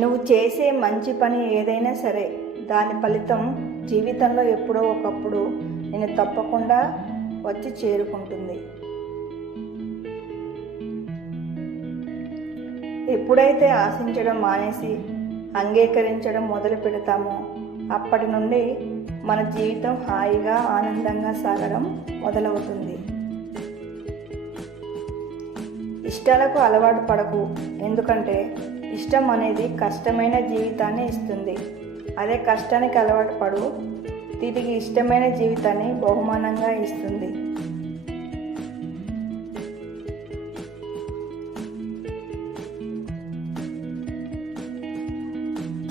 నువ్వు చేసే మంచి పని ఏదైనా సరే దాని ఫలితం జీవితంలో ఎప్పుడో ఒకప్పుడు నేను తప్పకుండా వచ్చి చేరుకుంటుంది. ఎప్పుడైతే ఆశించడం మానేసి అంగీకరించడం మొదలు పెడతామో అప్పటి నుండి మన జీవితం హాయిగా ఆనందంగా సాగడం మొదలవుతుంది. ఇష్టాలకు అలవాటు పడకు, ఎందుకంటే ఇష్టం అనేది కష్టమైన జీవితాన్ని ఇస్తుంది. అదే కష్టానికి అలవాటు పడు, తిరిగి ఇష్టమైన జీవితాన్ని బహుమానంగా ఇస్తుంది.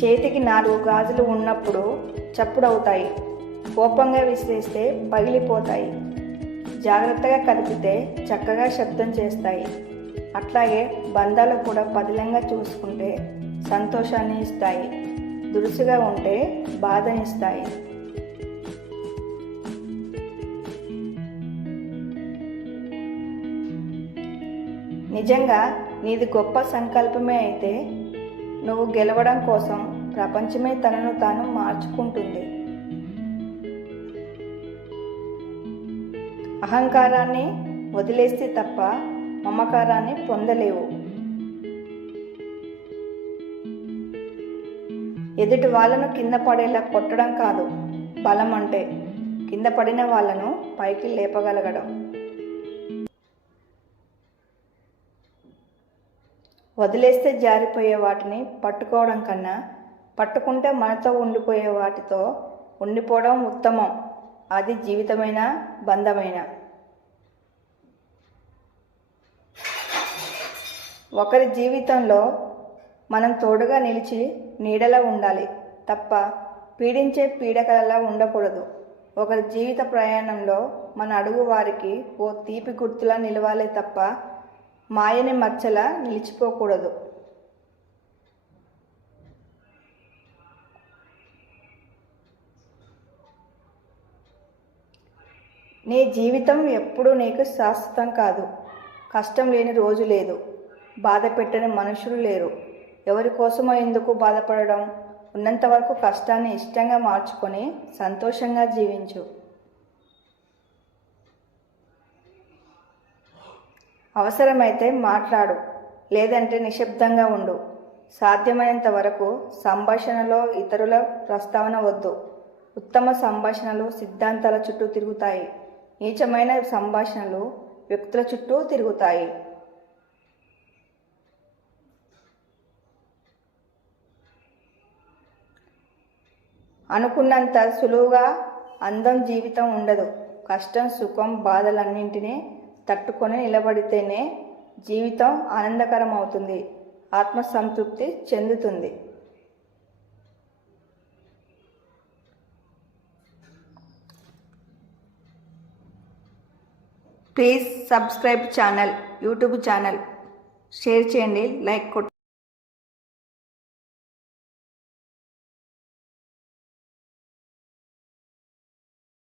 చేతికి 4 గాజులు ఉన్నప్పుడు చప్పుడవుతాయి, కోపంగా విసిరేస్తే పగిలిపోతాయి, జాగ్రత్తగా కలిపితే చక్కగా శబ్దం చేస్తాయి. అట్లాగే బంధాలు కూడా పదిలంగా చూసుకుంటే సంతోషాన్ని ఇస్తాయి, దురుసుగా ఉంటే బాధనిస్తాయి. నిజంగా నీది గొప్ప సంకల్పమే అయితే నువ్వు గెలవడం కోసం ప్రపంచమే తనను తాను మార్చుకుంటుంది. అహంకారాన్ని వదిలేస్తే తప్ప మమకారాన్ని పొందలేవు. ఎదుటి వాళ్ళను కింద పడేలా కొట్టడం కాదు బలం అంటే, కింద పడిన వాళ్ళను పైకి లేపగలగడం. వదిలేస్తే జారిపోయే వాటిని పట్టుకోవడం కన్నా పట్టుకుంటే మనతో ఉండిపోయే వాటితో ఉండిపోవడం ఉత్తమం. అది జీవితమైన బంధమైన. ఒకరి జీవితంలో మనం తోడుగా నిలిచి నీడలా ఉండాలి తప్ప పీడించే పీడకలలా ఉండకూడదు. ఒకరి జీవిత ప్రయాణంలో మన అడుగు వారికి ఓ తీపి గుర్తులా నిలవాలే తప్ప మాయని మచ్చలా నిలిచిపోకూడదు. నీ జీవితం ఎప్పుడూ నీకు శాశ్వతం కాదు. కష్టం లేని రోజు లేదు, బాధ పెట్టని మనుషులు లేరు. ఎవరి కోసమో ఎందుకు బాధపడడం? ఉన్నంతవరకు కష్టాన్ని ఇష్టంగా మార్చుకొని సంతోషంగా జీవించు. అవసరమైతే మాట్లాడు, లేదంటే నిశ్శబ్దంగా ఉండు. సాధ్యమైనంత వరకు సంభాషణలో ఇతరుల ప్రస్తావన వద్దు. ఉత్తమ సంభాషణలు సిద్ధాంతాల చుట్టూ తిరుగుతాయి, నీచమైన సంభాషణలు వ్యక్తుల చుట్టూ తిరుగుతాయి. అనుకున్నంత సులువుగా అందం జీవితం ఉండదు. కష్టం, సుఖం, బాధలన్నింటినీ తట్టుకొని నిలబడితేనే జీవితం ఆనందకరం అవుతుంది, ఆత్మసంతృప్తి చెందుతుంది. Please subscribe channel, YouTube channel. Share చేయండి, లైక్ కొట్టండి.